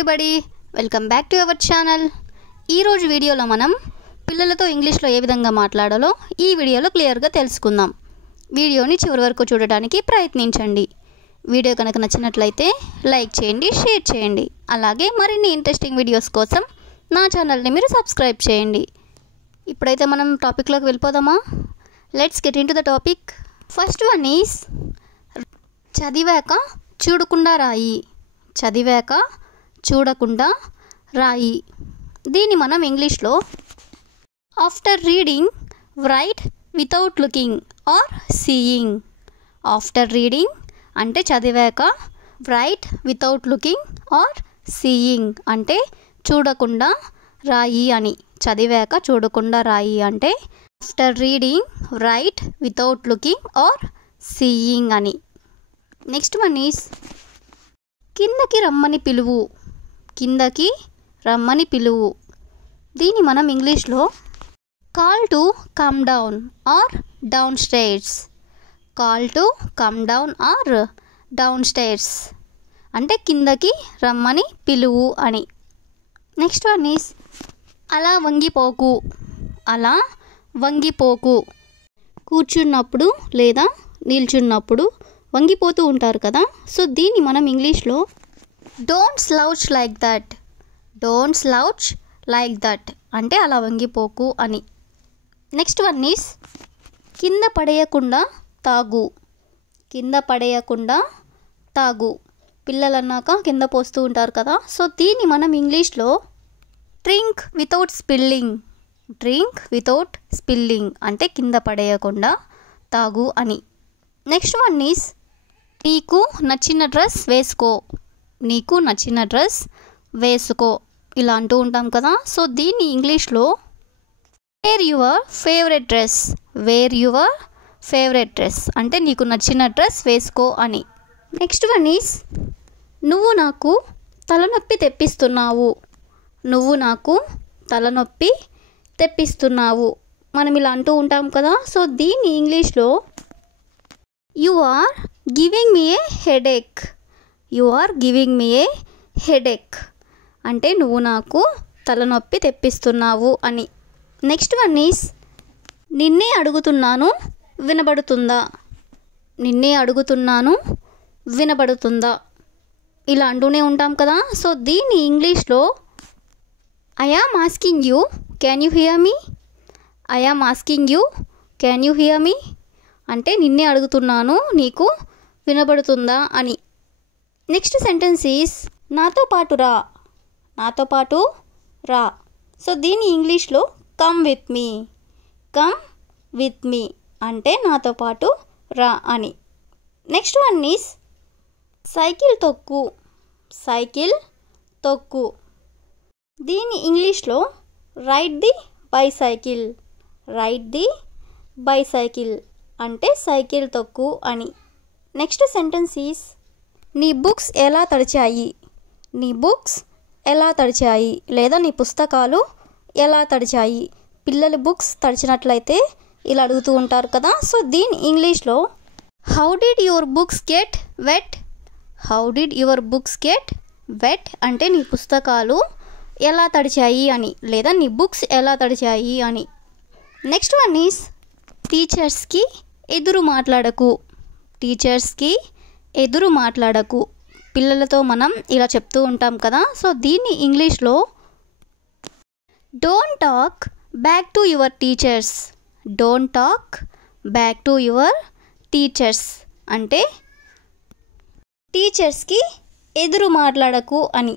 Everybody, welcome back to our channel. ఈరోజు వీడియోలో మనం పిల్లలతో ఇంగ్లీష్లో ఏ విధంగా మాట్లాడాలో ఈ వీడియోలో క్లియర్గా తెలుసుకుందాం. వీడియోని చివరి వరకు చూడడానికి ప్రయత్నించండి. వీడియో కనుక నచ్చినట్లయితే లైక్ చేయండి, షేర్ చేయండి. అలాగే మరిన్ని ఇంట్రెస్టింగ్ వీడియోస్ కోసం నా ఛానల్ని మీరు సబ్స్క్రైబ్ చేయండి. ఇప్పుడైతే మనం టాపిక్లోకి వెళ్ళిపోదామా? Let's get into the topic. First one is చదివాక చూడకుండా రాయి. చదివాక చూడకుండా రాయి. దీన్ని మనం ఇంగ్లీష్లో after reading write without looking or seeing. After reading అంటే చదివాక, write without looking or seeing అంటే చూడకుండా రాయి అని. చదివాక చూడకుండా రాయి అంటే after reading write without looking or seeing అని. నెక్స్ట్ వన్ ఈస్ కిందకి రమ్మని పిలువు. కిందకి రమ్మని పిలువు. దీన్ని మనం ఇంగ్లీష్లో call to come down or downstairs. Call to come down or downstairs అంటే కిందకి రమ్మని పిలువు అని. నెక్స్ట్ వన్ ఈస్ అలా వంగిపోకు. అలా వంగిపోకు. కూర్చున్నప్పుడు లేదా నిల్చున్నప్పుడు వంగిపోతూ ఉంటారు కదా, సో దీన్ని మనం ఇంగ్లీష్లో don't slouch like that. Don't slouch like that అంటే అలా వంగిపోకు అని. నెక్స్ట్ వన్ ఈస్ కింద పడేయకుండా తాగు. కింద పడేయకుండా తాగు. పిల్లలు అన్నాక కింద పోస్తూ ఉంటారు కదా, సో దీన్ని మనం ఇంగ్లీష్లో drink without spilling. Drink without spilling అంటే కింద పడేయకుండా తాగు అని. నెక్స్ట్ వన్ ఈస్ నీకు నచ్చిన డ్రెస్ వేసుకో. నీకు నచ్చిన డ్రెస్ వేసుకో ఇలా అంటూ ఉంటాం కదా, సో దీన్ని ఇంగ్లీష్లో wear your favourite dress. Wear your favourite dress అంటే నీకు నచ్చిన డ్రెస్ వేసుకో అని. నెక్స్ట్ వన్ ఈస్ నువ్వు నాకు తలనొప్పి తెప్పిస్తున్నావు. నువ్వు నాకు తలనొప్పి తెప్పిస్తున్నావు మనం ఇలా అంటూ ఉంటాం కదా, సో దీన్ని ఇంగ్లీష్లో you are giving me a headache. You are giving me a headache అంటే నువ్వు నాకు తలనొప్పి తెప్పిస్తున్నావు అని. నెక్స్ట్ వన్ ఈస్ నిన్నే అడుగుతున్నాను వినబడుతుందా. నిన్నే అడుగుతున్నాను వినబడుతుందా ఇలా అంటూనే ఉంటాం కదా, సో దీన్ని ఇంగ్లీష్లో I am asking you can you hear me. I am asking you can you hear me అంటే నిన్నే అడుగుతున్నాను నీకు వినబడుతుందా అని. నెక్స్ట్ సెంటెన్స్ ఈస్ నాతో పాటు రా. నాతో పాటు రా సో దీన్ని ఇంగ్లీష్లో come with me. Come with me అంటే నాతో పాటు రా అని. నెక్స్ట్ వన్ ఈస్ సైకిల్ తొక్కు. సైకిల్ తొక్కు. దీన్ని ఇంగ్లీష్లో ride the bicycle. Ride the bicycle అంటే సైకిల్ తొక్కు అని. నెక్స్ట్ సెంటెన్స్ ఈస్ నీ బుక్స్ ఎలా తడిచాయి. నీ బుక్స్ ఎలా తడిచాయి లేదా నీ పుస్తకాలు ఎలా తడిచాయి. పిల్లల బుక్స్ తడిచినట్లయితే ఇలా అడుగుతూ ఉంటారు కదా, సో దీని ఇంగ్లీష్లో how did your books get wet. How did your books get wet అంటే నీ పుస్తకాలు ఎలా తడిచాయి అని లేదా నీ బుక్స్ ఎలా తడిచాయి అని. నెక్స్ట్ వన్ ఈస్ టీచర్స్కి ఎదురు మాట్లాడకు. టీచర్స్కి ఎదురు మాట్లాడకు. పిల్లలతో మనం ఇలా చెప్తూ ఉంటాం కదా, సో దీన్ని ఇంగ్లీష్లో don't talk back to your teachers. Don't talk back to your teachers అంటే టీచర్స్కి ఎదురు మాట్లాడకు అని.